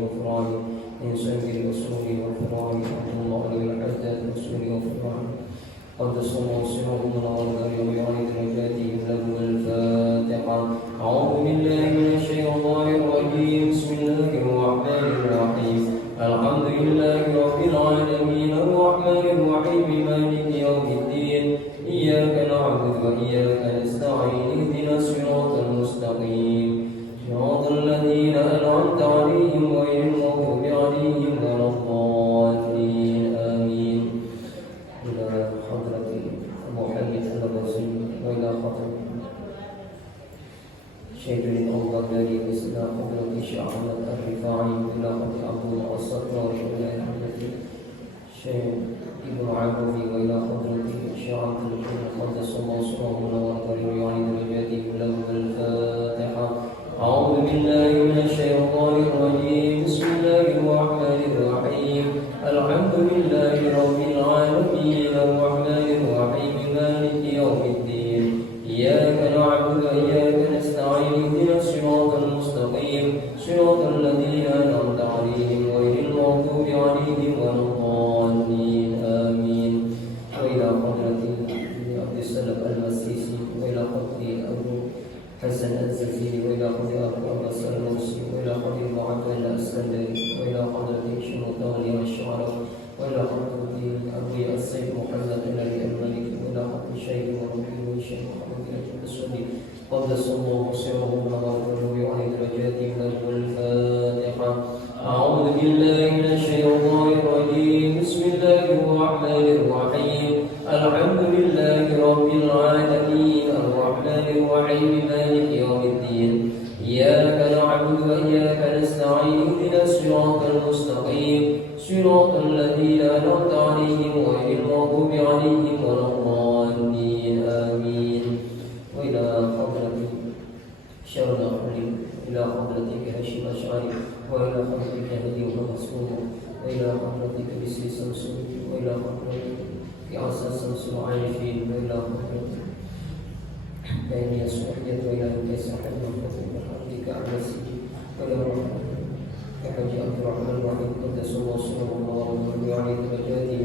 وفرعه من سائر الأصول والفروع عبد الله والحداد الأصول وفرعه قدس الله سره منور وبعيد درجاته له الفاتحة. أعوذ بالله من الشيطان الرجيم. بسم الله الرحمن الرحيم. الحمد لله رب العالمين الرحمن الرحيم مالك يوم الدين. إياك نعبد وإياك نستعين اهدنا الصراط المستقيم صراط الذين أنعمت عليهم غير المغضوب عليهم ولا الضالين آمين. إلى حضرة محمد الرسول وإلى حضرة شيخنا البغدادي وإلى حضرة الشيخ أحمد الرفاعي وإلى حضرة عبد الله الصقراني وإلى حضرة الشيخ ابن عربي وإلى حضرة الشيخ عبد الحليم قدس الله سره ونور وعلي درجاته له الفاتحة. أعوذ بالله من الشيطان الرجيم. بسم الله الرحمن الرحيم. الحمد لله رب العالمين الرحمن الرحيم مالك يوم الدين. إياك نعبد وإياك نستعين اهدنا الصراط المستقيم صراط الذين أنعمت عليهم غير المغضوب عليهم ولا الضالين آمين. وإلى حضرة عبد السلام المسيسي وإلى حضرة أبو حسن الزكي وإلى حضرة أبو عباس الموسي وإلى حضرة معبد الأسكندري وإلى حضرة شمطاني الشعراء وإلى حضرة أبي السيد محمد الذي الملك وإلى حضرة الشيخ وربي والشيخ محمد الأسودي قدس الله سره ونور وعلي درجاته له الفاتحة. أعوذ بالله من الشيطان الرجيم. بسم الله الرحمن الرحيم. الحمد لله رب العالمين الرحمن الرحيم مالك يوم الدين. إياك نعبد وإياك نستعين اهدنا الصراط المستقيم صراط الذين أنعمت عليهم غير المغضوب عليهم ولا الضالين آمين. وإلى حضرة شرنا حليم إلى حضرتك هاشم أشعري وإلى حضرتك هدي ومسعود وإلى حضرتك بسر سمسون وإلى حضرتك عسى شمس العارفين وإلى حضرتك بين الصحية وإلى الكيس حد وحمدك على السجن وإلى رحمتك كحج عبد الرحمن الرحيم قدس الله سره وعلي درجاته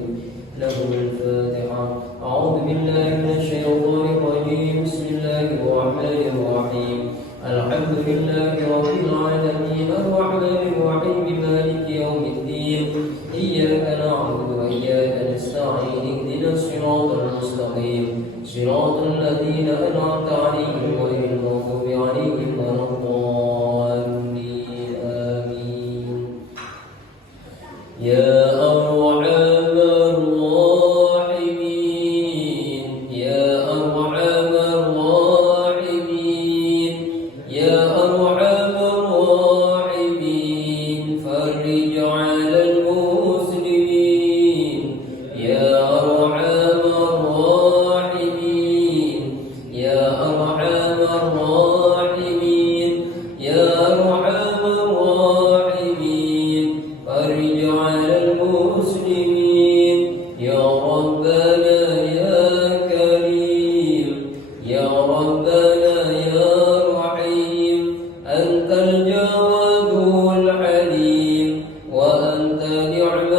له الفاتحة. أعوذ بالله من الشيطان الرجيم. بسم الله الرحمن الرحيم. الحمد لله رب العالمين الرحمن الرحيم مالك يوم الدين. إياك نعبد وإياك نستعين اهدنا الصراط المستقيم صراط الذين أنعمت عليهم غير المغضوب عليهم ولا الضالين آمين. يا أرحم الراحمين يا أرحم الراحمين يا أرحم الراحمين فرج على المسلمين يا أرحم الراحمين يا أرحم الراحمين يا أرحم الراحمين فرج على المسلمين يا ربنا يا كريم يا ربنا يا رحيم أنت الجواد الحليم وأنت نعم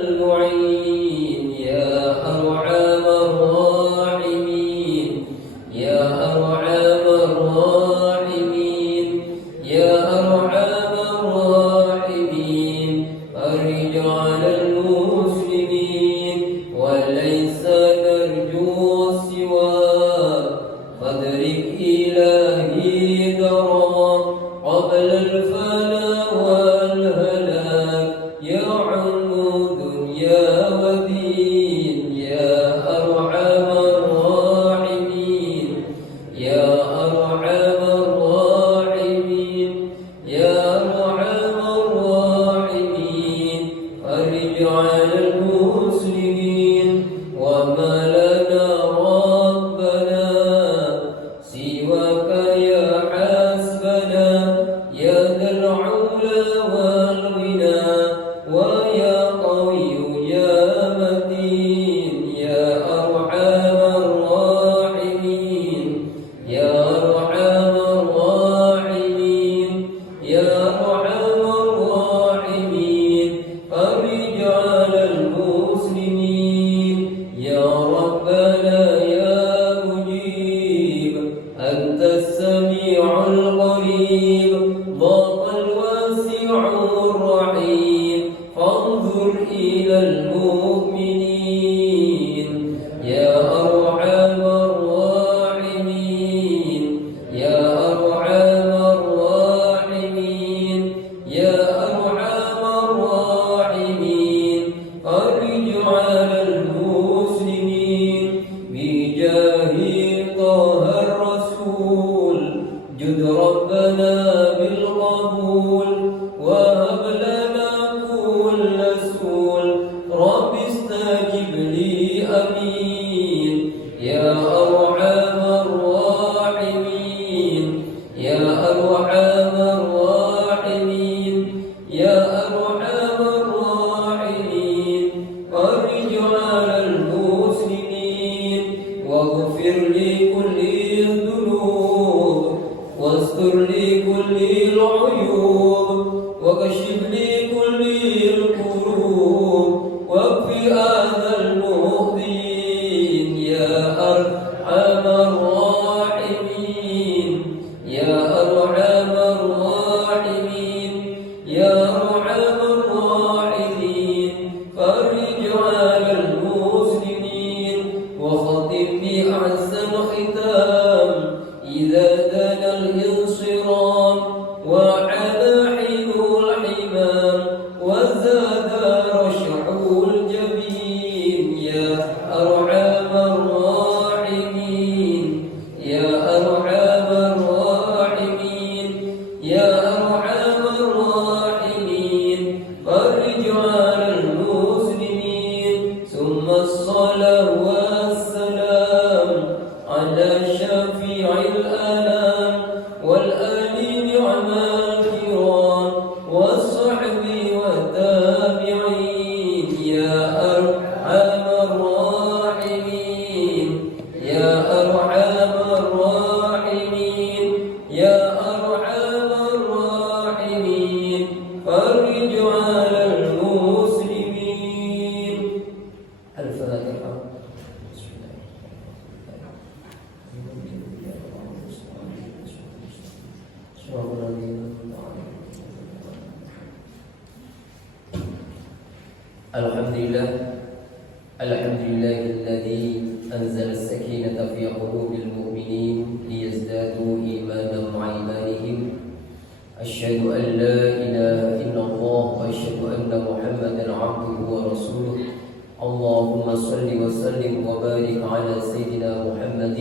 المعين يا أرحم الراحمين يا أرحم الراحمين يا أرحم الراحمين فرج على المسلمين وليس نرجو سواك فادرك إلهي درا قبل الفناء والهلاك يا عم دنيا ودين يا أرحم الراحمين يا أرحم الراحمين يا أرحم الراحمين فرج على المسلمين وما لنا ربنا سواك يا حسبنا يا ذا العلا والغنى ويا قوي يا متين يا أرحم الراحمين يا أرحم الراحمين يا أرحم الراحمين الرحيم فانظر إلى المؤمنين يا أرحم الراحمين يا أرحم الراحمين يا أرحم الراحمين فرج على المسلمين بجاه طه الرسول جد ربنا بالقبول وهب لنا كل سول رب استجب لي أمين يا أرحم الراحمين يا أرحم الراحمين يا أرحم الراحمين فرج على المسلمين واغفر لكل الذنوب واستر لكل العيوب وكشف لكل الكروب واكفي أذى المؤذين يا أرحم الراحمين يا أرحم الراحمين يا أرحم الراحمين فرج على المسلمين وخطب بأحسن ختام إذا دنا الانصرام وعلى حين الحمام وزاد رشح الجبين يا أرحم الراحمين يا أرحم الراحمين يا أرحم الراحمين فرج على المسلمين ثم الصلاة والسلام على شفيع الأنام والآل نعم الكرام والصحب والتابعين يا أرحم الراحمين يا أرحم الراحمين يا أرحم الراحمين فرج على المسلمين. الفاتحة. الحمد لله الذي أنزل السكينة في قلوب المؤمنين ليزدادوا إيمانا مع إيمانهم أشهد أن لا إله إلا الله وأشهد أن محمدا عبده ورسوله اللهم صل وسلم وبارك على سيدنا محمد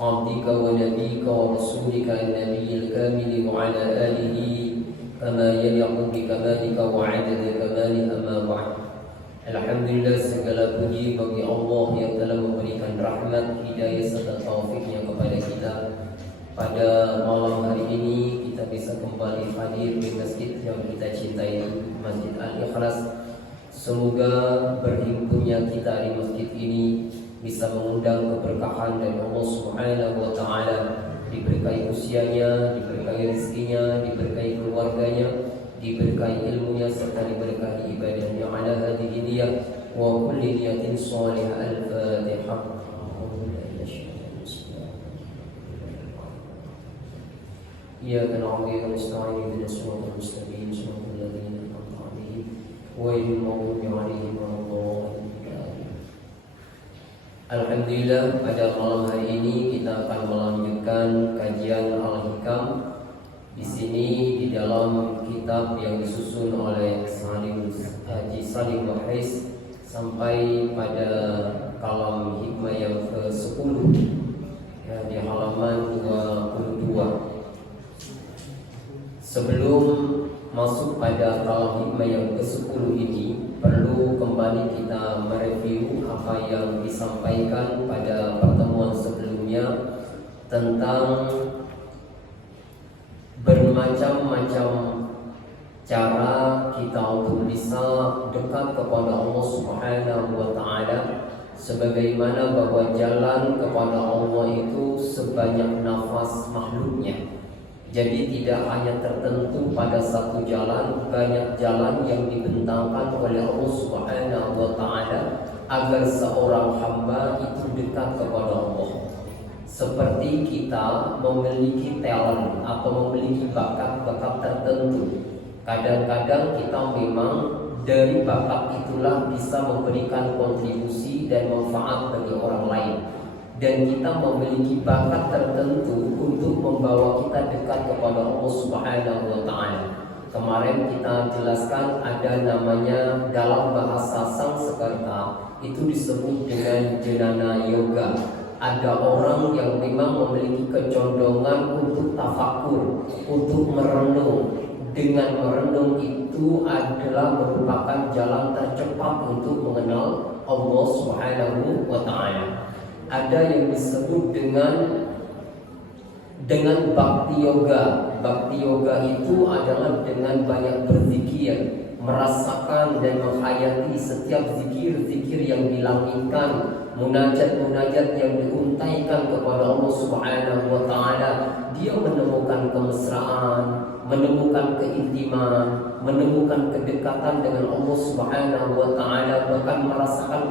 عبدك ونبيك ورسولك النبي الكامل وعلى آله كما يليق بكمالك وعدد كماله أما بعد. Alhamdulillah, segala puji bagi Allah yang telah memberikan rahmat, hidayah serta taufiknya kepada kita. Pada malam hari ini kita bisa kembali hadir di masjid yang kita cintai, Masjid Al-Ikhlas. Semoga berhimpunnya kita di masjid ini bisa mengundang keberkahan dari Allah Subhanahu wa Ta'ala, diberkahi usianya, diberkahi rezekinya, diberkahi keluarganya, diberkahi ilmunya serta diberkahi ibadahnya. Ala hadhihi niyah wa kulli niyatin salihah. Al-Fatihah. Iyyaka na'budu wa nasta'inu ihdinas siratal mustaqim siratal ladzina an'amta 'alaihim ghairil maghdubi 'alaihim waladdallin. Alhamdulillah, pada malam hari ini kita akan melanjutkan kajian Al-Hikam di sini di dalam kitab yang disusun oleh Haji Salim Wahis sampai pada kalam hikmah yang ke-10 ya, di halaman 22. Sebelum masuk pada kalam hikmah yang ke-10 ini, perlu kembali kita mereview apa yang disampaikan pada pertemuan sebelumnya tentang bermacam-macam cara kita untuk bisa dekat kepada Allah Subhanahu wa Ta'ala, sebagaimana bahwa jalan kepada Allah itu sebanyak nafas makhluknya. Jadi tidak hanya tertentu pada satu jalan, banyak jalan yang dibentangkan oleh Allah Subhanahu wa Ta'ala agar seorang hamba itu dekat kepada Allah. Seperti kita memiliki talent atau memiliki bakat-bakat tertentu, Kadang-kadang kita memang dari bakat itulah bisa memberikan kontribusi dan manfaat bagi orang lain. Dan kita memiliki bakat tertentu untuk membawa kita dekat kepada Allah Subhanahu wa Ta'ala. Kemarin kita jelaskan ada namanya dalam bahasa Sanskerta itu disebut dengan jnana yoga. Ada orang yang memang memiliki kecondongan untuk tafakur, untuk merenung. Dengan merenung itu adalah merupakan jalan tercepat untuk mengenal Allah Subhanahu wa Ta'ala. Ada yang disebut dengan bakti yoga. Bakti yoga itu adalah dengan banyak berzikir, merasakan dan menghayati setiap zikir-zikir yang dilangitkan, munajat-munajat yang diuntaikan kepada Allah Subhanahu wa Ta'ala. Dia menemukan kemesraan, menemukan keintiman, menemukan kedekatan dengan Allah Subhanahu wa Ta'ala, bahkan merasakan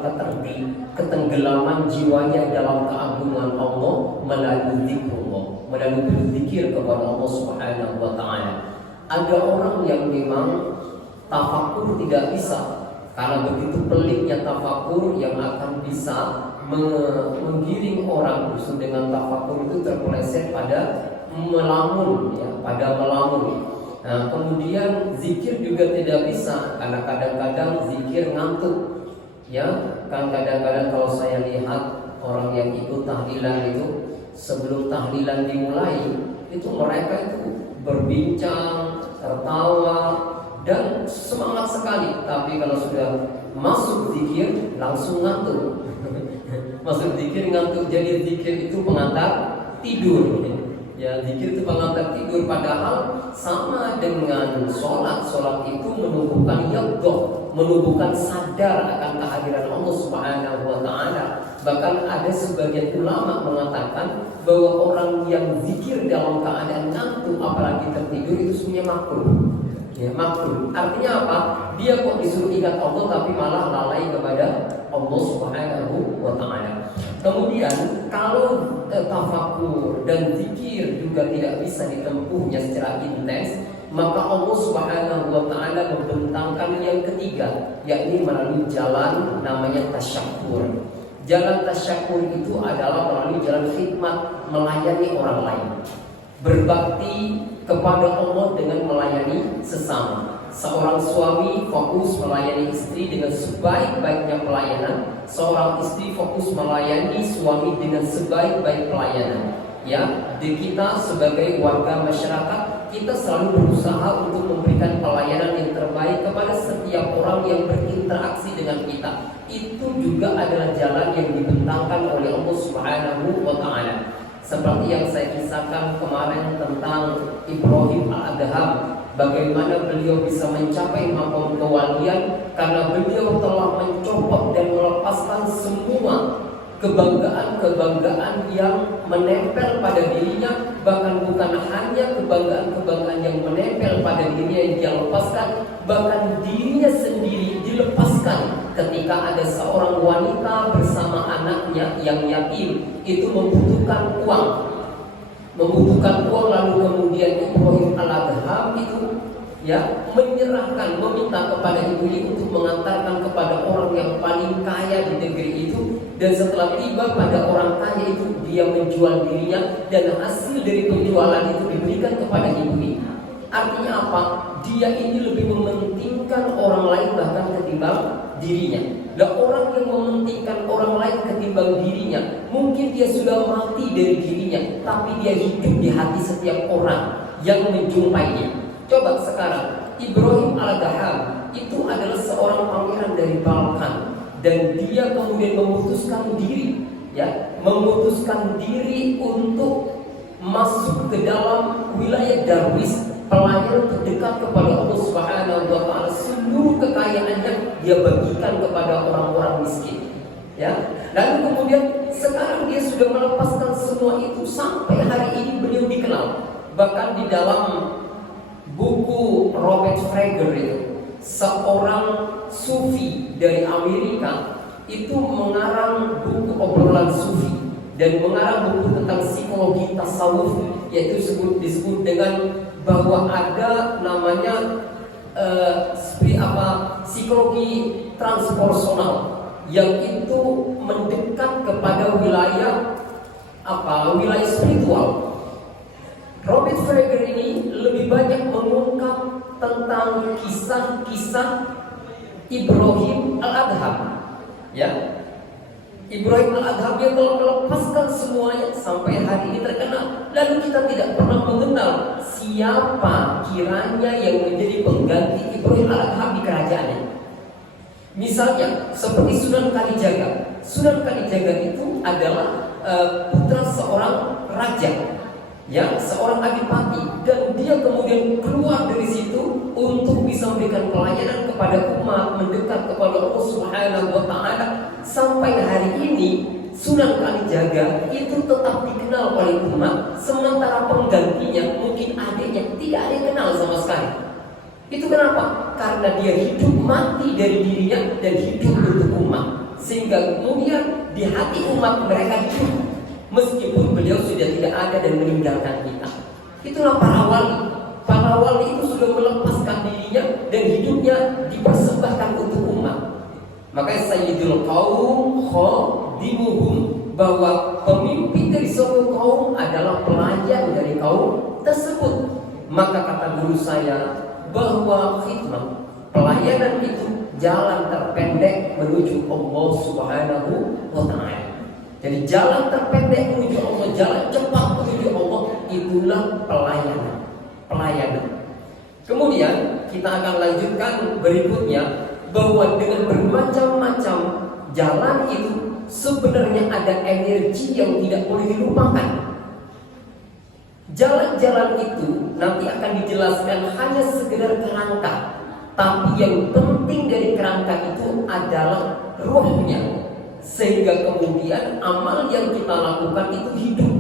ketenggelaman jiwanya dalam keagungan Allah melalui zikrullah, melalui berzikir kepada Allah Subhanahu wa Ta'ala. Ada orang yang memang tafakur tidak bisa, karena begitu peliknya tafakur yang akan bisa menggiring orang justru dengan tafakur itu terpeleset pada melamun, ya, pada melamun. Nah, kemudian zikir juga tidak bisa karena kadang-kadang zikir ngantuk. Ya, kan kadang-kadang kalau saya lihat orang yang ikut tahlilan itu sebelum tahlilan dimulai itu mereka itu berbincang, tertawa dan semangat sekali. Tapi kalau sudah masuk zikir langsung ngantuk. Masuk zikir ngantuk. Jadi zikir itu pengantar tidur. Ya, zikir itu pengantar tidur, padahal sama dengan sholat. Sholat itu menumbuhkan yaqdah, menumbuhkan sadar akan kehadiran Allah Subhanahu wa Ta'ala. Bahkan ada sebagian ulama mengatakan bahwa orang yang zikir dalam keadaan ngantuk apalagi tertidur itu sebenarnya makruh. Ya, makruh. Artinya apa? Dia kok disuruh ingat Allah tapi malah lalai kepada Allah Subhanahu wa Ta'ala. Kemudian kalau tafakur dan zikir juga tidak bisa ditempuhnya secara intens, maka Allah Subhanahu wa Ta'ala membentangkan yang ketiga, yakni melalui jalan namanya tasyakur. Jalan tasyakur itu adalah melalui jalan khidmat, melayani orang lain, berbakti kepada Allah dengan melayani sesama. Seorang suami fokus melayani istri dengan sebaik-baiknya pelayanan, seorang istri fokus melayani suami dengan sebaik-baik pelayanan. Ya, di kita sebagai warga masyarakat, kita selalu berusaha untuk memberikan pelayanan yang terbaik kepada setiap orang yang berinteraksi dengan kita. Itu juga adalah jalan yang dibentangkan oleh Allah Subhanahu wa Ta'ala. Seperti yang saya kisahkan kemarin tentang Ibrahim Al-Adham, bagaimana beliau bisa mencapai maqam kewalian karena beliau telah mencopot dan melepaskan semua kebanggaan-kebanggaan yang menempel pada dirinya. Bahkan bukan hanya kebanggaan-kebanggaan yang menempel pada dirinya yang dia lepaskan, bahkan dirinya sendiri dilepaskan ketika ada seorang wanita bersama anaknya yang yatim itu membutuhkan uang, lalu kemudian Ibrahim Al-Adham itu ya menyerahkan, meminta kepada ibunya untuk mengantarkan kepada orang yang paling kaya di negeri itu. Dan setelah tiba pada orang kaya itu, dia menjual dirinya dan hasil dari penjualan itu diberikan kepada ibunya. Artinya apa? Dia ini lebih mementingkan orang lain bahkan ketimbang dirinya. Dan orang yang mementingkan orang lain ketimbang dirinya, mungkin dia sudah mati dari dirinya, tapi dia hidup di hati setiap orang yang menjumpainya. Coba sekarang, Ibrahim Al-Adham itu adalah seorang pangeran dari Balkan, dan dia kemudian memutuskan diri untuk masuk ke dalam wilayah Darwis, pelayanan terdekat kepada Allah Subhanahu wa Ta'ala. Seluruh kekayaannya dia bagikan kepada orang-orang miskin. Ya, lalu kemudian sekarang dia sudah melepaskan semua itu, sampai hari ini beliau dikenal. Bahkan di dalam buku Robert Frager itu, seorang sufi dari Amerika itu mengarang buku obrolan sufi dan mengarang buku tentang psikologi tasawuf, yaitu disebut dengan bahwa ada namanya psikologi transpersonal yang itu mendekat kepada wilayah spiritual. Robert Fleger ini lebih banyak mengungkap tentang kisah-kisah Ibrahim Al-Adham, ya. Ibrahim Al-Adham yang telah melepaskan semuanya sampai hari ini terkenal. Lalu kita tidak pernah mengenal siapa kiranya yang menjadi pengganti Ibrahim Al-Adham di kerajaannya. Misalnya seperti Sunan Kalijaga. Sunan Kalijaga itu adalah putra seorang raja, ya, seorang adipati, dan dia kemudian keluar dari situ untuk bisa memberikan pelayanan kepada umat, mendekat kepada Allah Subhanahu wa Ta'ala. Sampai hari ini Sunan Kalijaga itu tetap dikenal oleh umat, sementara penggantinya mungkin adiknya tidak ada yang kenal sama sekali. Itu kenapa? Karena dia hidup mati dari dirinya dan hidup untuk umat, sehingga kemudian di hati umat mereka hidup meskipun beliau sudah tidak ada dan meninggalkan kita. Itulah para wali. Para wali itu sudah melepaskan dirinya dan hidupnya dipersembahkan untuk umat. Makanya Sayyidul Qaum khadimuhum, bahwa pemimpin dari suatu kaum adalah pelayan dari kaum tersebut. Maka kata guru saya bahwa khidmah, pelayanan itu jalan terpendek menuju Allah Subhanahu wa Ta'ala. Jadi jalan terpendek menuju Allah, jalan cepat menuju Allah, itulah pelayanan. Kemudian kita akan lanjutkan berikutnya, bahwa dengan bermacam-macam jalan itu sebenarnya ada energi yang tidak boleh dilupakan. Jalan-jalan itu nanti akan dijelaskan hanya sekedar kerangka, tapi yang penting dari kerangka itu adalah ruhnya. Sehingga kemudian amal yang kita lakukan itu hidup,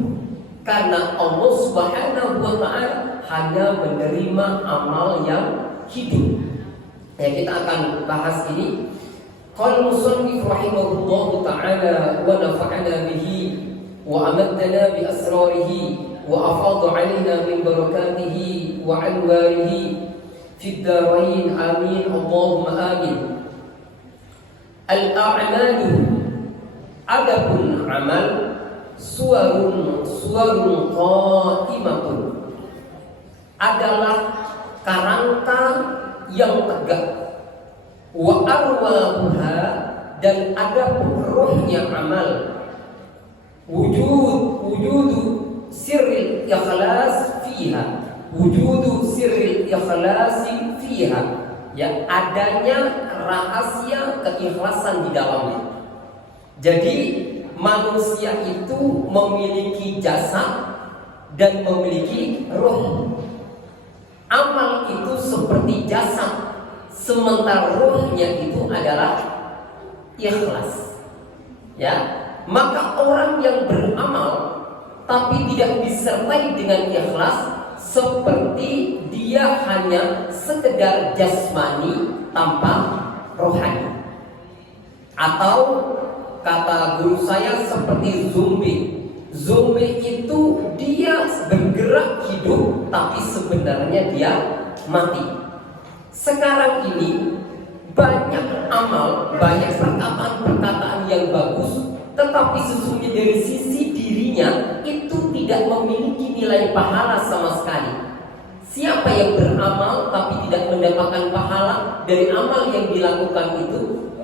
karena Allah Subhanahu wa Ta'ala hanya menerima amal yang hidup. Ya, kita akan bahas ini. Qala musannif rahimahullahu ta'ala wa nafa'ana bihi wa amaddana bi asrarihi wa afadha 'alaina min barakatihi wa anwarihi fid darain, amin, Allahumma amin. Al-a'malu, adapun amal, suwarun qaimatun, adalah kerangka yang tegak, wa arwahuha, dan adapun rohnya amal, wujudu sirril ikhlas fiha, wujudu sirril ikhlasi fiha, ya, adanya rahasia keikhlasan di dalamnya. Jadi manusia itu memiliki jasad dan memiliki roh. Amal itu seperti jasad, sementara rohnya itu adalah ikhlas. Ya, maka orang yang beramal tapi tidak disertai dengan ikhlas, seperti dia hanya sekedar jasmani tanpa rohani. Atau kata guru saya seperti zombie. Zombie itu dia bergerak hidup tapi sebenarnya dia mati. Sekarang ini banyak amal, banyak perkataan-perkataan yang bagus, tetapi sesungguhnya dari sisi dirinya itu tidak memiliki nilai pahala sama sekali. Siapa yang beramal tapi tidak mendapatkan pahala dari amal yang dilakukan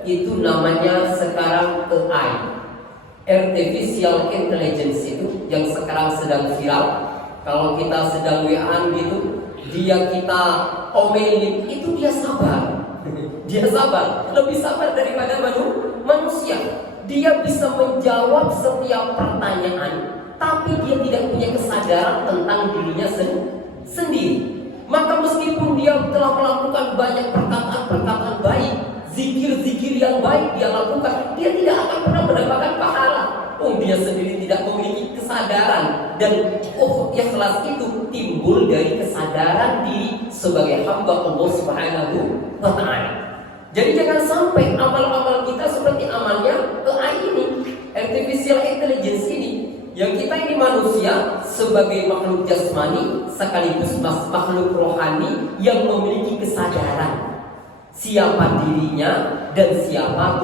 itu namanya sekarang AI, artificial intelligence, itu yang sekarang sedang viral. Kalau kita sedang WA-an gitu, dia kita omelin, itu dia sabar. Dia sabar, lebih sabar daripada manusia. Dia bisa menjawab setiap pertanyaan, tapi dia tidak punya kesadaran tentang dirinya sendiri. Maka meskipun dia telah melakukan banyak perkataan-perkataan baik, zikir-zikir yang baik dia lakukan, dia tidak akan pernah mendapatkan pahala. Dia sendiri tidak memiliki kesadaran. Dan ikhlas itu timbul dari kesadaran diri sebagai hamba Allah Subhanahu wa Ta'ala. Jadi jangan sampai amal-amal kita seperti amalnya AI ini, artificial intelligence ini. Yang kita ini manusia sebagai makhluk jasmani sekaligus makhluk rohani yang memiliki kesadaran siapa dirinya dan siapa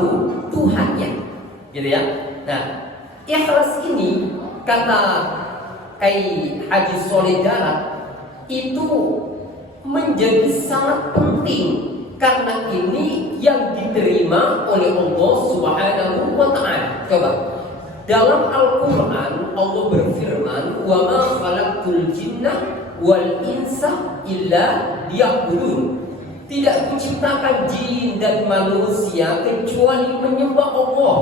Tuhannya, gitu ya. Nah, ikhlas ini kata Kiai Haji Sholeh Darat itu menjadi sangat penting karena ini yang diterima oleh Allah Subhanahu wa taala. Coba dalam Al-Qur'an Allah berfirman, "Wa ma khalaqtul jinna wal insa illa liya'budun." Tidak diciptakan jin dan manusia kecuali menyembah Allah.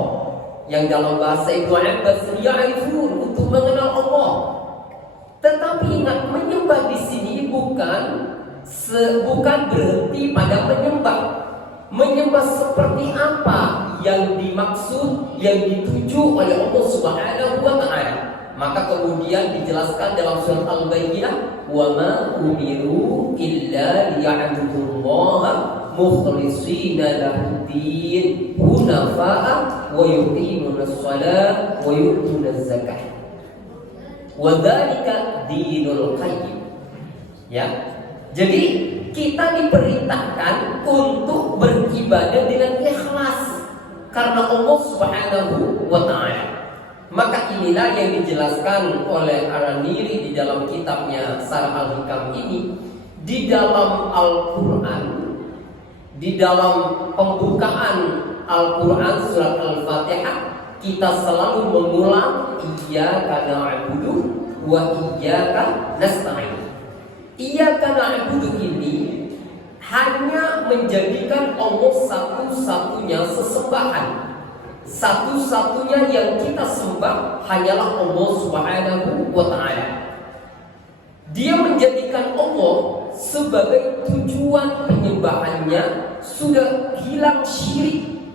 Yang dalam bahasa Ibnu Abbas ya'rifun, untuk mengenal Allah. Tetapi ingat, menyembah di sini bukan berhenti pada menyembah. Menyembah seperti apa yang dimaksud, yang dituju oleh Allah Subhanahu wa taala. Maka kemudian dijelaskan dalam surat Al-Bayyinah, "Wa ma umiru illa liya'budullaha mukhlishina lahud-din hunafa'a wa yuqimunas shalah wa yu'tunaz zakah wa dzalika dinul qayyim." Ya. Jadi kita diperintahkan untuk beribadah dengan ikhlas karena Allah Subhanahu wa taala. Maka inilah yang dijelaskan oleh Ar-Raniri di dalam kitabnya Syarah Al-Hikam ini. Di dalam Al-Quran, di dalam pembukaan Al-Quran surat Al-Fatihah, kita selalu mengulang iyyaka na'budu wa iyyaka nasta'in. Iyyaka na'budu ini hanya menjadikan Allah satu-satunya sesembahan. Satu-satunya yang kita sembah hanyalah Allah Subhanahu wa ta'ala. Dia menjadikan Allah sebagai tujuan penyembahannya, sudah hilang syirik,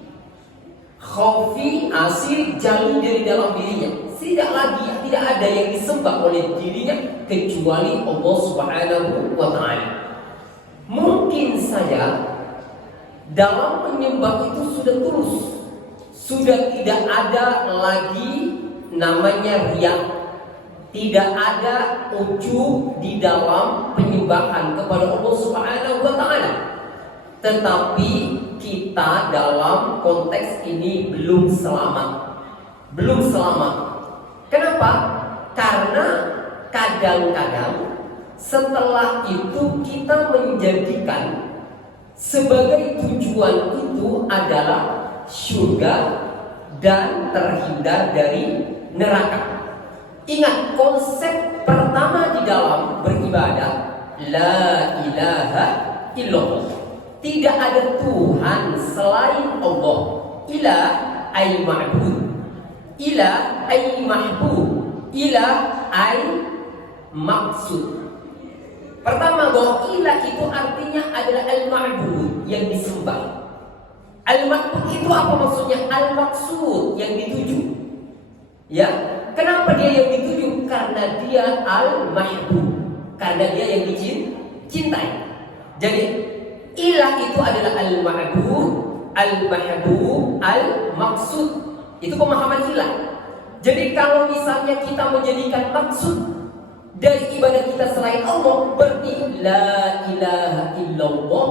khafi asir jali dari dalam dirinya. Tidak ada yang disembah oleh dirinya kecuali Allah Subhanahu wa ta'ala. Mungkin saja dalam menyembah itu sudah tulus, sudah tidak ada lagi namanya riya, tidak ada ujub di dalam penyembahan kepada Allah Subhanahu wa taala. Tetapi kita dalam konteks ini belum selamat. Belum selamat. Kenapa? Karena kadang-kadang setelah itu kita menjadikan sebagai tujuan itu adalah surga dan terhindar dari neraka. Ingat, konsep pertama di dalam beribadah, la ilaha illallah. Tidak ada Tuhan selain Allah. Ilah ay ma'bud, ilah ay mahbub, ilah ay maksud. Pertama, bahwa ilah itu artinya adalah al-ma'bud, yang disembah. Al-ma'bud itu apa maksudnya? Al-maksud, yang dituju. Ya, kenapa dia yang dituju? Karena dia al-mahbub, karena dia yang dicintai. Jadi ilah itu adalah al-ma'bud, al-mahbub, al-maksud. Itu pemahaman ilah. Jadi kalau misalnya kita menjadikan maksud dari ibadah kita selain Allah, berarti la ilaha illallah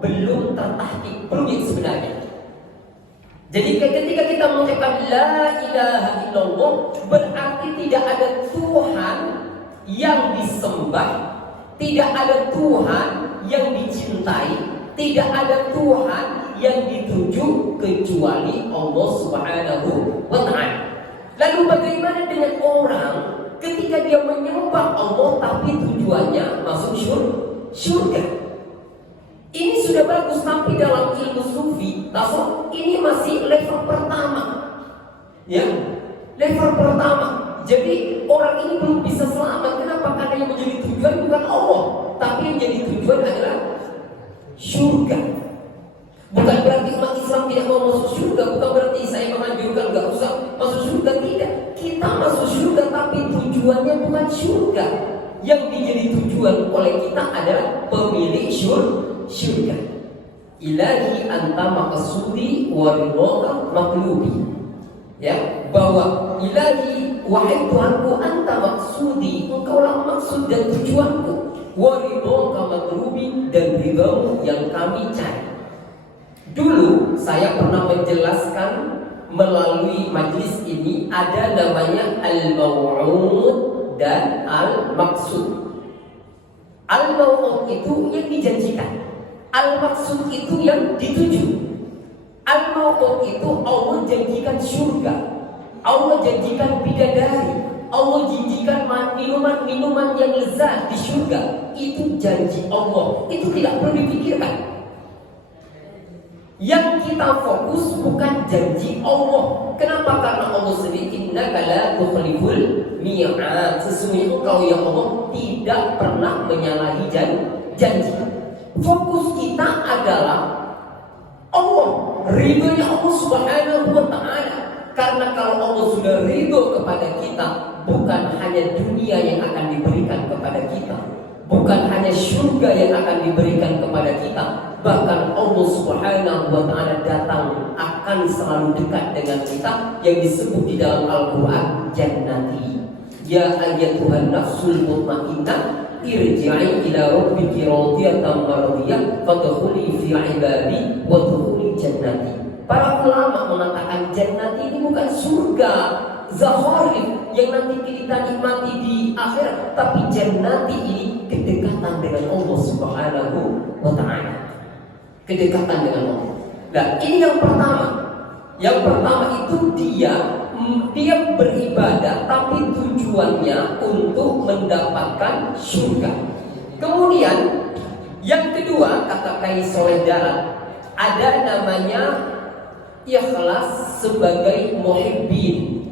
belum tertahqiq, belum yang sebenarnya. Jadi ketika kita mengucapkan la ilaha illallah, berarti tidak ada Tuhan yang disembah, tidak ada Tuhan yang dicintai, tidak ada Tuhan yang dituju kecuali Allah Subhanahu wa ta'ala. Lalu bagaimana dengan orang ketika dia menyembah Allah tapi tujuannya masuk surga? Ini sudah bagus, tapi dalam ilmu sufi tasawuf ini masih level pertama. Ya, level pertama. Jadi orang ini belum bisa selamat. Kenapa? Karena yang menjadi tujuan bukan Allah, tapi yang jadi tujuan adalah surga. Bukan berarti umat Islam tidak mau masuk surga, bukan berarti saya menganjurkan nggak usah masuk surga, tidak. Kita masuk surga, tapi tujuannya bukan surga. Yang menjadi tujuan oleh kita adalah pemilik surga. Ilahi anta maqsudi wa ridhaka maqlubi. Ya, bahwa ilahi, wahai Tuhanku, anta maksudi, engkaulah maksud dan tujuanku, wa ridhoka matlubi, dan ridhamu yang kami cari. Dulu saya pernah menjelaskan melalui majlis ini ada namanya al-maw'ud dan al-maksud. Al-maw'ud itu yang dijanjikan, al-maksud itu yang dituju. Al-maw'ud itu Allah janjikan surga, Allah janjikan bidadari, Allah janjikan minuman-minuman yang lezat di surga. Itu janji Allah, itu tidak perlu dipikirkan. Yang kita fokus bukan janji Allah. Kenapa? Karena Allah sendiri innaka la tukhliful mi'ad. Sesungguhnya engkau ya Allah tidak pernah menyalahi janji. Fokus kita adalah Allah, ridhonya Allah Subhanahu wa ta'ala. Karena kalau Allah sudah ridho kepada kita, bukan hanya dunia yang akan diberikan kepada kita, bukan hanya surga yang akan diberikan kepada kita, bahkan Allah Subhanahu wa ta'ala datang akan selalu dekat dengan kita, yang disebut di dalam Al-Quran jannati. Ya ayyatuhan nafsul mutmainnah irji'i ila rabbiki radiyatan mardiyah fadkhuli fi ibadi wadkhuli jannati. Para ulama mengatakan jannati ini bukan surga zahir yang nanti kita nikmati di akhirat, tapi jannati ini kedekatan dengan Allah Subhanahu wa ta'ala. Kedekatan dengan Allah. Nah, ini yang pertama. Yang pertama itu dia beribadah, tapi tujuannya untuk mendapatkan surga. Kemudian yang kedua, kata Kiai Soleh Darat, ada namanya ikhlas sebagai muhibbin.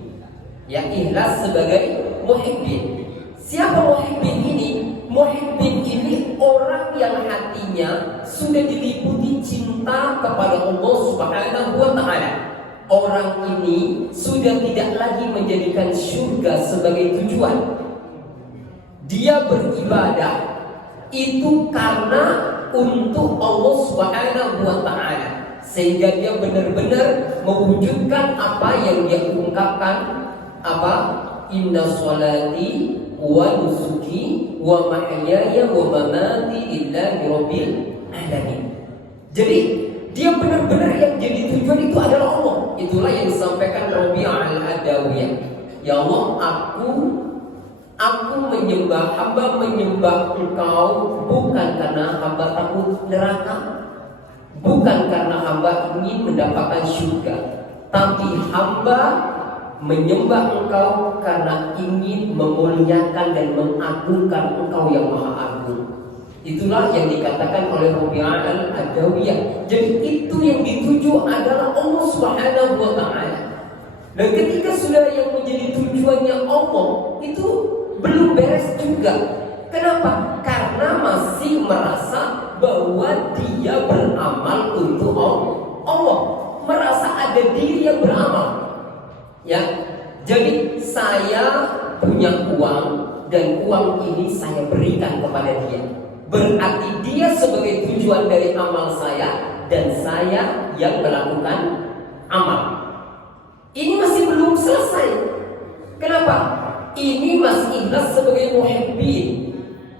Ya, ikhlas sebagai muhibbin. Siapa muhibbin ini? Muhibbin ini orang yang hatinya sudah diliputi cinta kepada Allah Subhanahu wa ta'ala. Orang ini sudah tidak lagi menjadikan surga sebagai tujuan. Dia beribadah itu karena untuk Allah Subhanahu wa ta'ala, sehingga dia benar-benar mewujudkan apa yang dia ungkapkan, apa? Inna sholati wa nusuki wa mahyaya wa mamati lillahi rabbil alamin. Jadi dia benar-benar yang jadi tujuan itu adalah Allah. Itulah yang disampaikan Rabi'ah al-Adawiyah. Ya Allah, aku menyembah, hamba menyembah engkau bukan karena hamba takut neraka, bukan karena hamba ingin mendapatkan surga, tapi hamba menyembah engkau karena ingin memuliakan dan mengagungkan engkau yang maha agung. Itulah yang dikatakan oleh Rabi'ah al-Adawiyah. Jadi itu yang dituju adalah Allah Subhanahu wa ta'ala. Dan ketika sudah yang menjadi tujuannya Allah, itu belum beres juga. Kenapa? Karena masih merasa bahwa dia beramal untuk Allah, merasa ada diri yang beramal. Ya, jadi saya punya uang dan uang ini saya berikan kepada dia. Berarti dia sebagai tujuan dari amal saya dan saya yang melakukan amal. Ini masih belum selesai. Kenapa? Ini masih ikhlas sebagai muhibbin.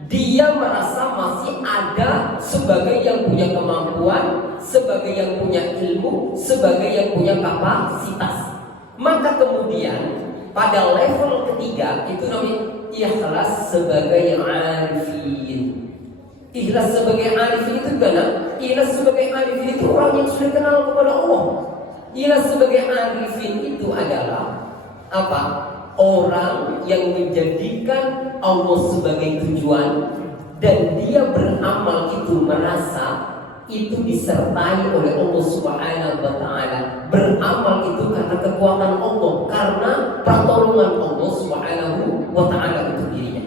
Dia merasa masih ada sebagai yang punya kemampuan, sebagai yang punya ilmu, sebagai yang punya kapasitas. Maka kemudian pada level ketiga itu namanya ikhlas sebagai arifin. Ikhlas sebagai arifin itu benar. Ikhlas sebagai arifin itu orang yang sudah kenal kepada Allah. Ikhlas sebagai arifin itu adalah apa? Orang yang menjadikan Allah sebagai tujuan dan dia beramal itu merasa itu disertai oleh Allah Subhanahu wa ta'ala. Beramal itu karena kekuatan Allah, karena pertolongan Allah Subhanahu wa ta'ala untuk dirinya.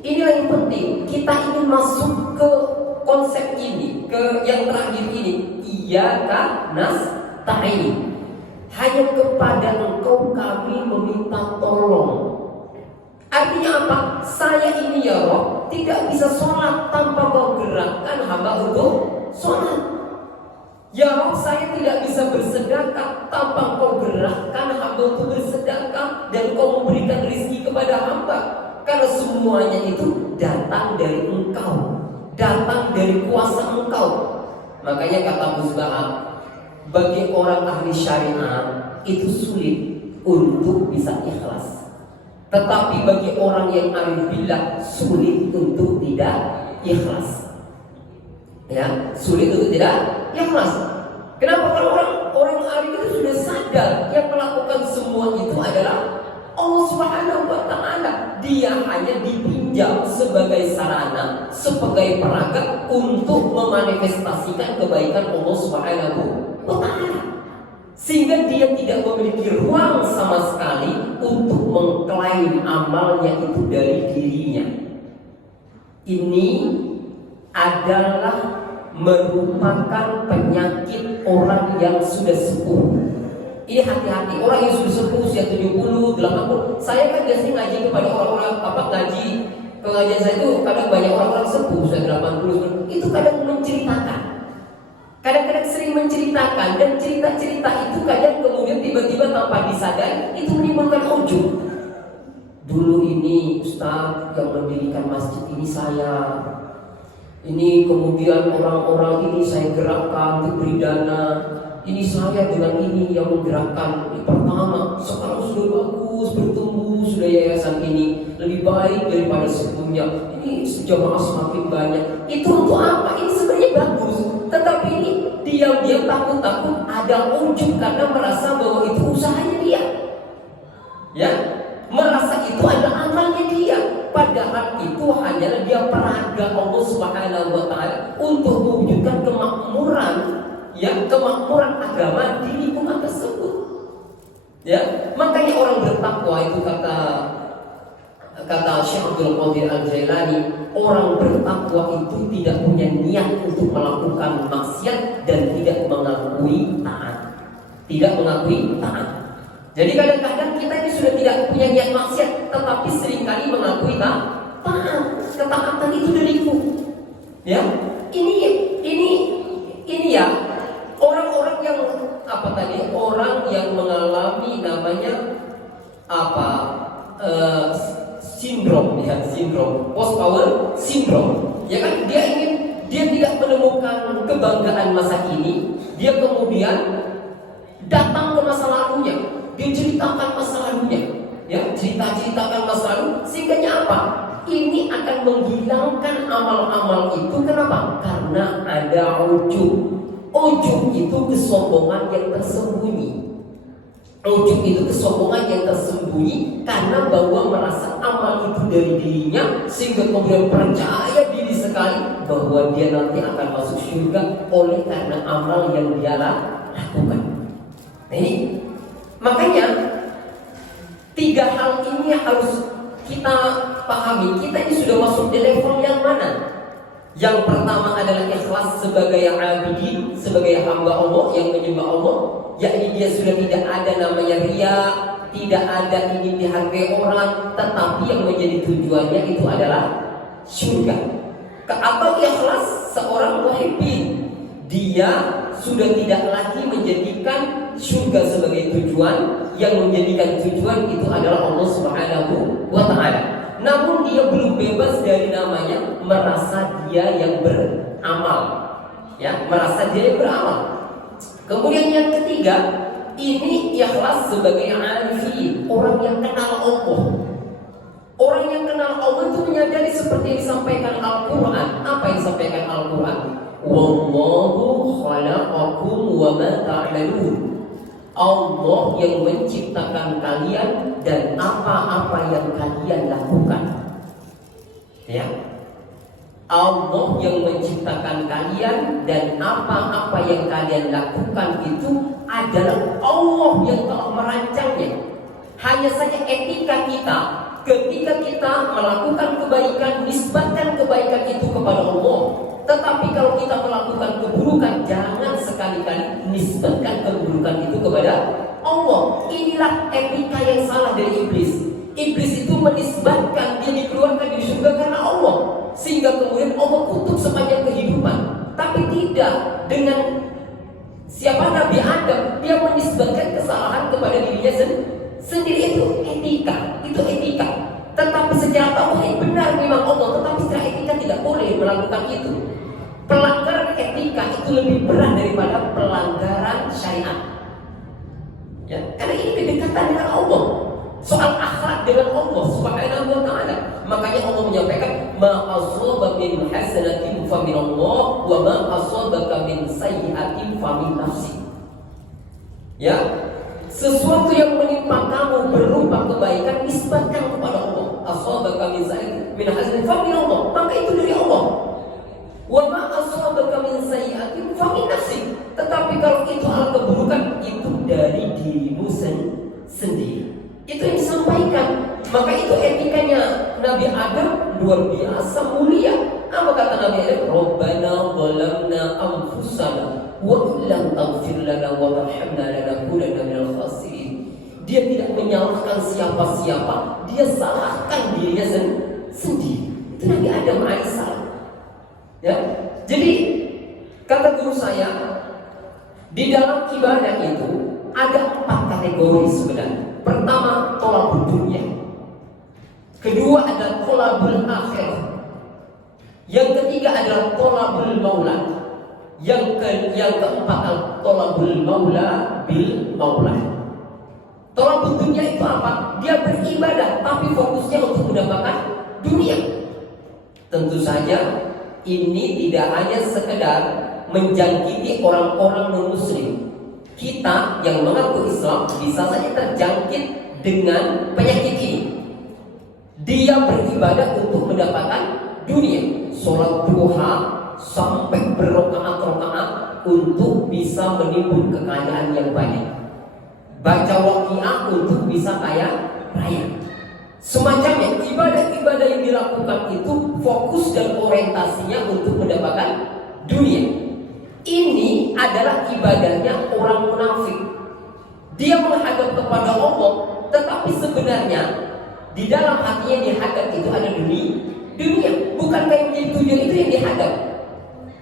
Inilah yang penting. Kita ingin masuk ke konsep ini, ke yang terakhir ini. Iyyaka nasta'in. Hanya kepada engkau kami meminta tolong. Artinya apa? Saya ini ya Rob tidak bisa sholat tanpa kau gerakkan hamba untuk sholat. Ya Rob, saya tidak bisa bersedekah tanpa kau gerakkan hamba untuk dan Engkau memberikan rezeki kepada hamba. Karena semuanya itu datang dari Engkau, datang dari kuasa Engkau. Makanya kata Musbah, bagi orang ahli syariat itu sulit untuk bisa ikhlas. Tetapi bagi orang yang arif billah sulit untuk tidak ikhlas. Ya, sulit untuk tidak ikhlas. Kenapa? Kalau orang arif itu sudah sadar yang melakukan semua itu adalah Allah Subhanahu wa Ta'ala. Dia hanya dipinjam sebagai sarana, sebagai perangkat untuk memanifestasikan kebaikan Allah Subhanahu wa Ta'ala. Sehingga dia tidak memiliki ruang sama sekali untuk mengklaim amalnya itu dari dirinya. Ini adalah merupakan penyakit orang yang sudah sepuh. Ini hati-hati, orang yang sudah sepuh usia 70, 80. Saya kan biasanya ngaji kepada orang-orang ngaji pengajian saya itu kadang banyak orang-orang sepuh usia 80. Itu kadang menceritakan. Kadang-kadang sering menceritakan, dan cerita-cerita itu kadang kemudian tiba-tiba tanpa disadari itu menimbulkan ujub. Dulu ini Ustaz yang mendirikan masjid ini saya. Ini kemudian orang-orang ini saya gerakkan untuk beri dana. Ini saya dengan ini yang menggerakkan. Ini pertama, sekarang sudah bagus, bertumbuh, sudah yayasan ini lebih baik daripada sebelumnya. Ini jemaah semakin banyak. Itu untuk apa? Ini sebenarnya bagus. Tetapi ini diam-diam takut-takut ada ujub karena merasa bahwa itu usahanya dia. Ya, merasa itu ada amalnya dia. Padahal itu hanyalah dia peraga Allah Subhanahu wa Ta'ala untuk mewujudkan kemakmuran, ya, kemakmuran agama di lingkungan tersebut. Ya, makanya orang bertakwa itu kata Syekh Abdul Qadir Al-Jailani, orang bertakwa itu tidak punya niat untuk melakukan maksiat dan tidak mengakui taat. Tidak mengakui taat. Jadi kadang-kadang kita ini sudah tidak punya niat maksiat, tetapi seringkali mengakui taat. Ketaatan itu diriku. Ya, ini ya orang-orang yang apa tadi? Orang yang mengalami namanya apa? Sindrom post power syndrome. Ya kan, dia tidak menemukan kebanggaan masa kini, dia kemudian datang ke masa lalunya, dia ceritakan masa lalunya, ya, ceritakan masa lalu, sehingga apa? Ini akan menghilangkan amal-amal itu. Kenapa? Karena ada ujub. Ujub itu kesombongan yang tersembunyi. Ujub itu kesombongan yang tersembunyi karena bahwa merasa amal itu dari dirinya, sehingga kemudian percaya diri sekali bahwa dia nanti akan masuk surga oleh karena amal yang dia lakukan. Ini makanya 3 hal ini harus kita pahami. Kita ini sudah masuk di level yang mana? Yang pertama adalah ikhlas sebagai abidin, sebagai hamba Allah yang menyembah Allah, yakni dia sudah tidak ada namanya riya, tidak ada ingin dihargai orang, tetapi yang menjadi tujuannya itu adalah surga. Atau ikhlas seorang muhibbin, dia sudah tidak lagi menjadikan surga sebagai tujuan, yang menjadikan tujuan itu adalah Allah Subhanahu wa Ta'ala. Namun dia belum bebas dari namanya merasa dia yang beramal, ya, merasa dia yang beramal. Kemudian yang ketiga, ini ikhlas sebagai arifin, orang yang kenal Allah. Orang yang kenal Allah itu menyadari seperti yang disampaikan Al-Quran. Apa yang disampaikan Al-Quran? Wallahu khalaqakum wa ma ta'malun. Allah yang menciptakan kalian dan apa-apa yang kalian lakukan. Ya, Allah yang menciptakan kalian dan apa-apa yang kalian lakukan itu adalah Allah yang telah merancangnya. Hanya saja etika kita, ketika kita melakukan kebaikan, nisbatkan kebaikan itu kepada Allah. Tetapi kalau kita melakukan keburukan, jangan sekali-kali nisbatkan keburukan itu kepada Allah. Inilah etika yang salah dari iblis. Iblis itu menisbatkan dia dikeluarkan dari surga karena Allah, sehingga kemudian Allah kutuk sepanjang kehidupan. Tapi tidak, dengan siapa Nabi Adam, dia menisbatkan kesalahan kepada dirinya sendiri itu etika, itu etika. Tetapi secara tauhid benar memang Allah, tetapi secara etika tidak boleh melakukan itu. Pelanggaran etika itu lebih berat daripada pelanggaran syariat. Ya, karena ini kedekatan dengan Allah. Soal akhlak dengan Allah Subhanahu wa taala. Makanya Allah menyampaikan ma asaba min hasanatin fa min Allah wa ma asabaka min sayyi'atin fa min nafsi. Ya, sesuatu yang menimpa kamu berupa kebaikan nisbatkan kepada Allah. Asabaka min hasanatin fa min Allah, maka itu dari Allah. Wa ma asabaka min sayyi'atin fa min nafsi. Tetapi kalau itu hal keburukan, itu dari dirimu sendiri. Itu yang disampaikan. Maka itu etikanya Nabi Adam luar biasa mulia. Apa kata Nabi Adam? Rabbana zalamna anfusana wa illam taghfir lana wa tarhamna lanakunanna minal khasirin. Dia tidak menyalahkan siapa-siapa, dia salahkan dirinya sendiri. Itu Nabi Adam alaihissalam. Ya. Jadi kata guru saya, di dalam ibadah itu ada 4 kategori sebenarnya. Pertama, tolabul dunia. Kedua adalah tolabul akhirah. Yang ketiga adalah tolabul maula. Yang keempat adalah tolabul maula bil maula. Tolabul dunia itu apa? Dia beribadah tapi fokusnya untuk mendapatkan dunia. Tentu saja ini tidak hanya sekedar menjangkiti orang-orang non-muslim. Kita yang mengaku Islam bisa saja terjangkit dengan penyakit ini. Dia beribadah untuk mendapatkan dunia, sholat duha sampai berrokaat-rokaat untuk bisa menimbun kekayaan yang banyak, baca waqiah untuk bisa kaya raya. Semacamnya ibadah-ibadah yang dilakukan itu fokus dan orientasinya untuk mendapatkan dunia. Ini adalah ibadahnya orang munafik. Dia menghadap kepada Allah, tetapi sebenarnya di dalam hatinya dihadap itu ada dunia. Bukan kayak menjadi tujuan itu yang dihadap.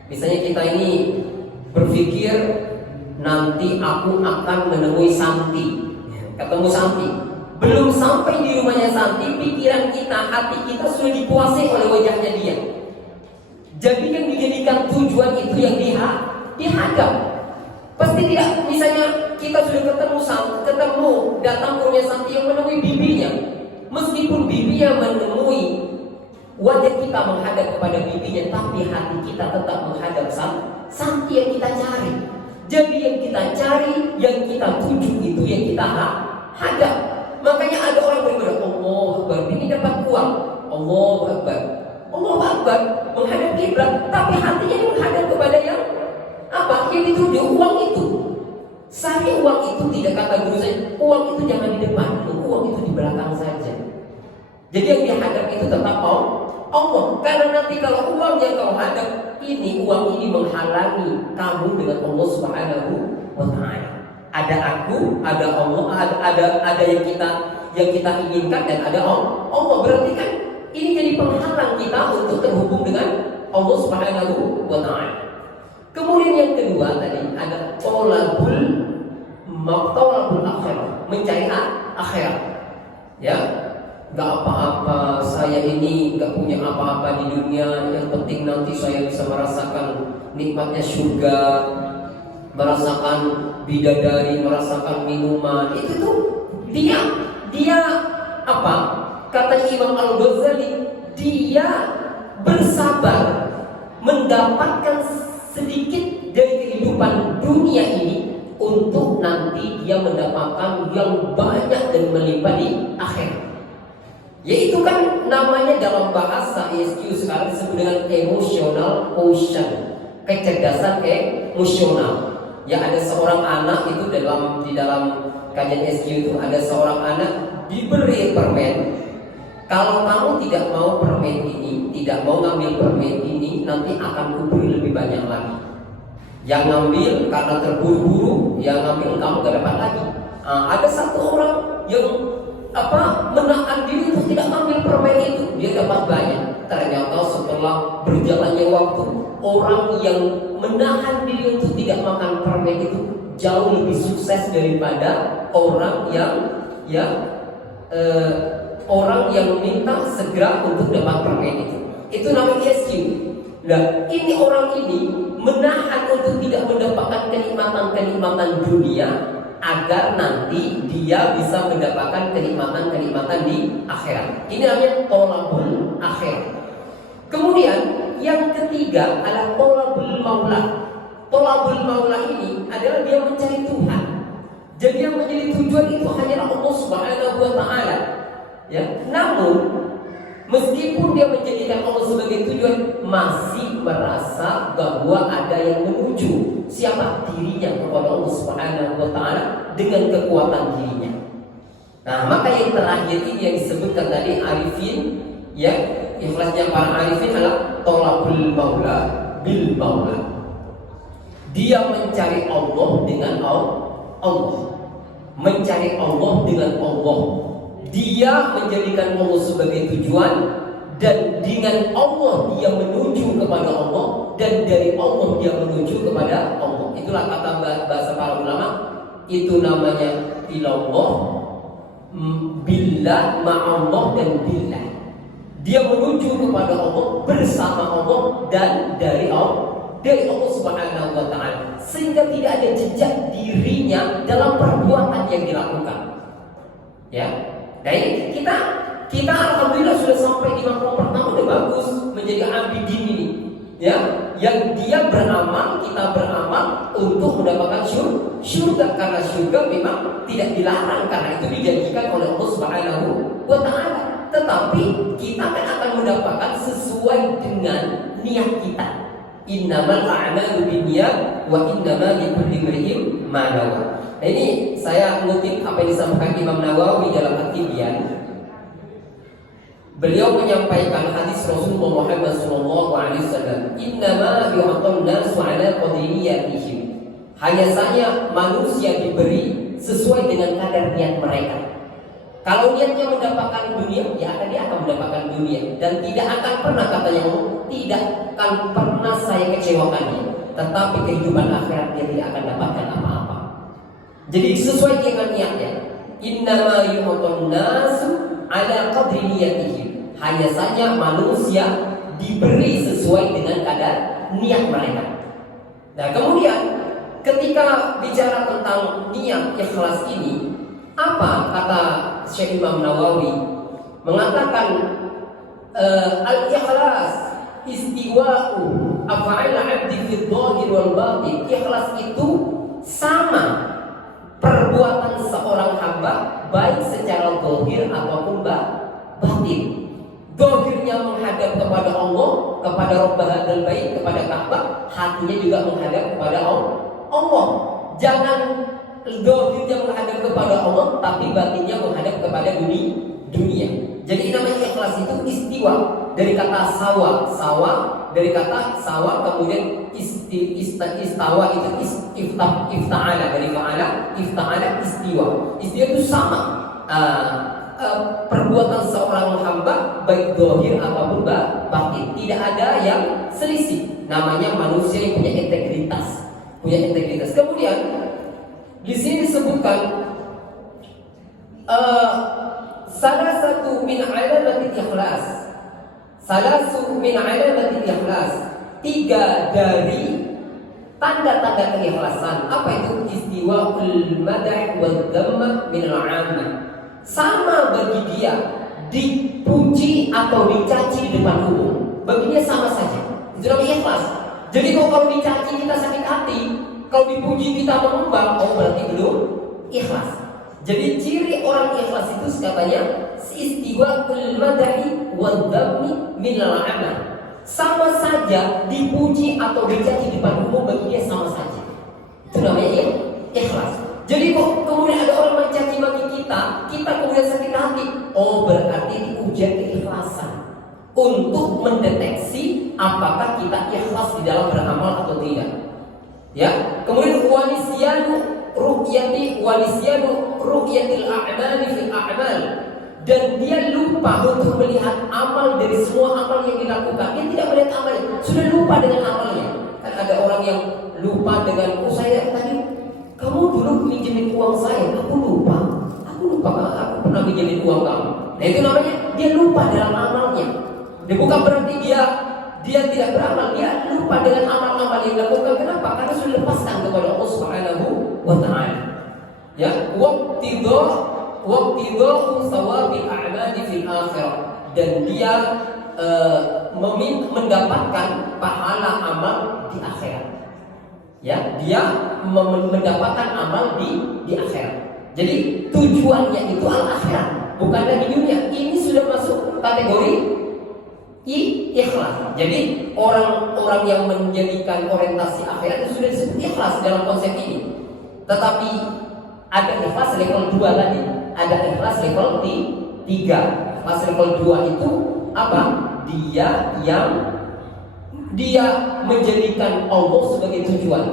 Misalnya kita ini berpikir nanti aku akan menemui Santi, ketemu Santi. Belum sampai di rumahnya Santi, pikiran kita, hati kita sudah dikuasai oleh wajahnya dia. Jadi yang dijadikan tujuan itu yang dihadap. Pasti tidak, misalnya kita sudah ketemu datang ke rumah Santi yang menemui bibinya. Meskipun bibinya menemui, wajah kita menghadap kepada bibinya, tapi hati kita tetap menghadap Santi yang kita cari. Jadi yang kita cari, yang kita tuju itu yang kita hadap. Makanya ada orang beribadah, Allah Akbar, ini dapat uang, Allah Akbar, Allah Akbar, menghadap kiblat, tapi hatinya menghadap kepada yang apa? Yang dituju, uang itu. Saya uang itu tidak, kata guru saya, uang itu jangan di depan, uang itu di belakang saja. Jadi yang dihadap itu tetap Allah. Karena nanti kalau uang yang kau hadap ini, uang ini menghalangi kamu dengan Allah Subhanahu wa taala. Ada aku, ada Allah, ada yang kita inginkan dan ada Allah. Berarti kan ini jadi penghalang kita untuk terhubung dengan Allah Subhanahu wa taala. Kemudian yang kedua tadi ada tolabul akhirah, mencari akhirat. Ya, nggak apa-apa, saya ini nggak punya apa-apa di dunia, yang penting nanti saya bisa merasakan nikmatnya surga, merasakan bidadari, merasakan minuman. Itu tuh dia apa? Katanya Imam Al-Ghazali, dia bersabar mendapatkan sedikit dari kehidupan dunia ini untuk nanti dia mendapatkan yang banyak dan melimpah di akhir. Yaitu kan namanya dalam bahasa ESQ sekarang disebut dengan emotional quotient, kecerdasan emosional. Ya, ada seorang anak itu di dalam kajian ESQ itu ada seorang anak diberi permen. Kalau kamu tidak mau permen ini, tidak mau ngambil permen ini, nanti akan kuberi lebih banyak lagi. Yang ngambil karena terburu-buru, yang ngambil kamu gak dapat lagi. Ada satu orang yang menahan diri untuk tidak ambil permen itu, dia dapat banyak. Ternyata setelah berjalannya waktu, orang yang menahan diri untuk tidak makan permen itu jauh lebih sukses daripada orang yang ya orang yang meminta segera untuk dapat permen itu. Itu namanya excuse. Nah, ini orang ini menahan untuk tidak mendapatkan kenikmatan-kenikmatan dunia agar nanti dia bisa mendapatkan kenikmatan-kenikmatan di akhirat. Ini namanya tolabul akhirat. Kemudian yang ketiga adalah tolabul maula. Tolabul maula ini adalah dia mencari Tuhan. Jadi yang menjadi tujuan itu hanyalah Allah Subhanahu wa taala. Ya, namun meskipun dia menjadikan Allah sebagai tujuan, masih merasa bahwa ada yang menuju siapa dirinya kepada Allah Subhanahu wa taala dengan kekuatan dirinya. Nah, maka yang terakhir ini yang disebutkan tadi arifin, ya, ikhlasnya para arifin adalah tolabul maula bil maula. Dia mencari Allah dengan Allah. Mencari Allah dengan Allah. Dia menjadikan Allah sebagai tujuan, dan dengan Allah dia menuju kepada Allah, dan dari Allah dia menuju kepada Allah. Itulah kata bahasa para ulama, itu namanya ilallah, billah, ma'allah, dan billah. Dia menuju kepada Allah, bersama Allah, dan dari Allah Subhanahu wa ta'ala, sehingga tidak ada jejak dirinya dalam perbuatan yang dilakukan. Ya. Nah, ini kita alhamdulillah sudah sampai di makom pertama, udah bagus menjadi abidin ini. Ya, yang dia beramal, kita beramal untuk mendapatkan syurga, karena syurga memang tidak dilarang, karena itu dijanjikan oleh Allah Subhanahu wa ta'ala. Tetapi kita akan mendapatkan sesuai dengan niat kita. Innamal a'malu binniyat wa innamal likulli imri'in ma nawa. Nah, ini saya mengutip apa yang disampaikan Imam Nawawi dalam At-Tibyan. Beliau menyampaikan hadis Rasulullah Muhammad SAW, innama yu'atun nasu ala qadriyatihim. Hanya saja manusia diberi sesuai dengan kadar niat mereka. Kalau niatnya mendapatkan dunia, ya dia akan mendapatkan dunia, dan tidak akan pernah, katanya Allah, tidak akan pernah saya kecewakan dia. Tetapi kehidupan akhirat dia tidak akan dapatkan apa-apa. Jadi sesuai dengan niatnya. Innama yu'atun nasu ala qadri niyatihim. Hanya saja manusia diberi sesuai dengan kadar niat mereka. Nah, kemudian ketika bicara tentang niat ikhlas ini, apa kata Syekh Imam Nawawi? Mengatakan al-ikhlas istiwa'u af'al 'abdi fid dhahir wal batin. Ikhlas itu sama perbuatan seorang hamba, baik secara zahir ataupun batin. Zahirnya menghadap kepada Allah, kepada Rabb hadzal bait, kepada Ka'bah, hatinya juga menghadap kepada Allah. Jangan zahirnya menghadap kepada Allah, tapi batinnya menghadap kepada dunia. Jadi namanya ikhlas itu istiwa, dari kata sawa, dari kata sawa, kemudian istawa itu ifta'ala, dari fa'ala ifta'ala, istiwa. Istiwa itu sama perbuatan seorang hamba, baik zahir ataupun batin, tidak ada yang selisih. Namanya manusia yang punya integritas. Kemudian di sini disebutkan salah satu min alamatil ikhlas. Tiga dari tanda-tanda keikhlasan. Apa itu? Istiwa'ul madah wal dhamm min al-'ammah. Sama bagi dia dipuji atau dicaci di depan umum, bagi dia sama saja. Itu namanya ikhlas. Jadi kalau dicaci kita sakit hati, kalau dipuji kita mengembang, berarti belum ikhlas. Jadi ciri orang ikhlas itu katanya istiwa'ul madahi wal dhammi min al-'amal. Sama saja dipuji atau dicaci di depan umum, bagi dia sama saja. Itu namanya ikhlas. Jadi kok kemudian ada orang mencaci maki kita kemudian sakit hati, berarti diujian keikhlasan untuk mendeteksi apakah kita ikhlas di dalam beramal atau tidak. Ya, kemudian wanisyanu ru'yatil a'mali fil a'mal, dan dia lupa untuk melihat amal dari semua amal yang dilakukan. Dia tidak melihat amalnya, sudah lupa dengan amalnya. Kan ada orang yang lupa dengan saya tadi, kamu dulu pinjemin uang saya, aku lupa aku pernah pinjemin uang kamu. Nah itu namanya dia lupa dalam amalnya. Dia bukan berarti dia tidak beramal, dia lupa dengan amal-amal yang dilakukan. Kenapa? Karena sudah lepaskan kepada Allah Subhanahu wa Ta'ala. Ya, waqtidu sawabil a'mali fil akhirah, dan dia mendapatkan pahala amal di akhirat. Ya, dia mendapatkan amal di akhirat. Jadi tujuannya itu al-akhirat, bukan lagi dunia. Ini sudah masuk kategori ikhlas. Jadi orang-orang yang menjadikan orientasi akhirat itu sudah disebut ikhlas dalam konsep ini. Tetapi ada ikhlas level 2 tadi, ada ikhlas level 3. Ikhlas level 2 itu apa? Dia menjadikan Allah sebagai tujuan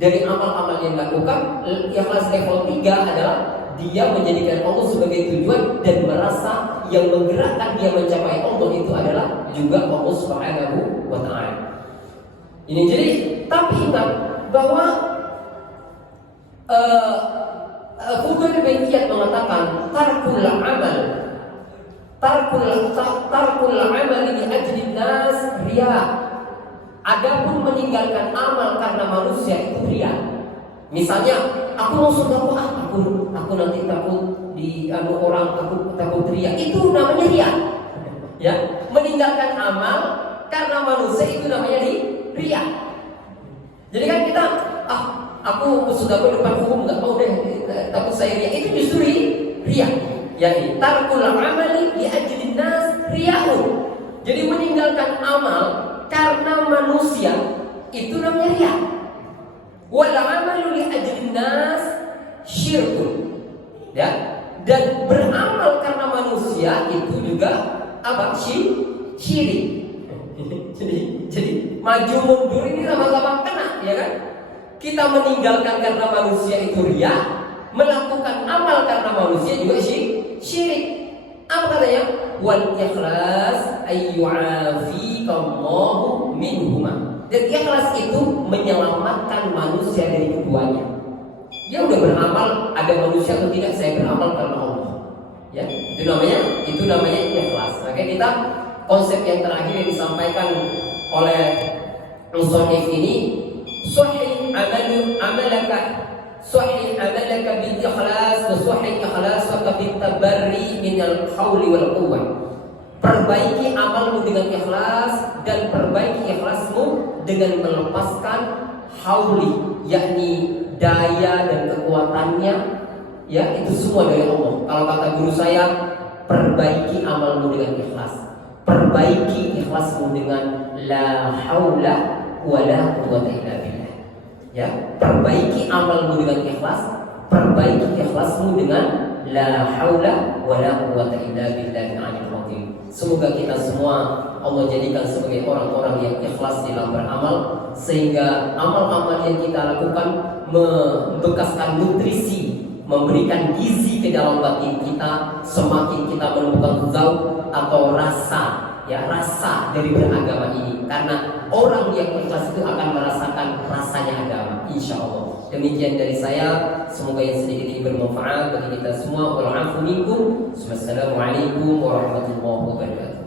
dari amal-amal yang dilakukan. Ikhlas level 3 adalah dia menjadikan Allah sebagai tujuan dan merasa yang menggerakkan dia mencapai Allah itu adalah juga Allah Subhanahu wa Ta'ala. Ini jadi, tapi ingat bahwa Fudail bin Iyad mengatakan tarkul amal li ajli nas riya. Adapun meninggalkan amal karena manusia itu riya. Misalnya aku mau sedekah, aku nanti takut di orang, aku takut riya. Itu namanya riya. Ya, meninggalkan amal karena manusia itu namanya riya. Jadi kan kita aku sudah depan hukum nggak mau deh, takut saya riya. Itu justru riya. Yani tarkul amali li ajlin nas riya'un. Jadi meninggalkan amal karena manusia itu namanya riya. Wal amalu li ajlin nas syirkun. Ya, dan beramal karena manusia itu juga apa? Syirik. Jadi maju mundur ini sama-sama kena, ya kan? Kita meninggalkan karena manusia itu riya, melakukan amal karena manusia juga syirik. Apa katanya? Wal ikhlas ayyu'afikallahu minhuma. Dan ikhlas itu menyelamatkan manusia dari keduanya. Dia udah beramal, ada manusia atau tidak, saya beramal karena Allah. Ya, itu namanya ikhlas. Maka kita konsep yang terakhir yang disampaikan oleh musannif ini, sahih amalaka bil ikhlas wa sahih ikhlasuka bit tabarri min al hauli wal quwwah. Perbaiki amalmu dengan ikhlas dan perbaiki ikhlasmu dengan melepaskan hauli, yakni daya dan kekuatannya. Ya, itu semua dari Allah. Kalau kata guru saya, perbaiki amalmu dengan ikhlas. Perbaiki ikhlasmu dengan la haula wala quwwata illa billah. Ya, perbaiki amalmu dengan ikhlas, perbaiki ikhlasmu dengan la haula wala quwwata illa billahil aliyyil azim. Semoga kita semua Allah jadikan sebagai orang-orang yang ikhlas dalam beramal, sehingga amal-amal yang kita lakukan membekaskan nutrisi, memberikan gizi ke dalam batin kita. Semakin kita menemukan zauq atau rasa dari beragama ini, karena orang yang ikhlas itu akan merasakan rasanya agama, insya Allah. Demikian dari saya, semoga yang sedikit ini bermanfaat bagi kita semua. Wassalamualaikum warahmatullahi wabarakatuh.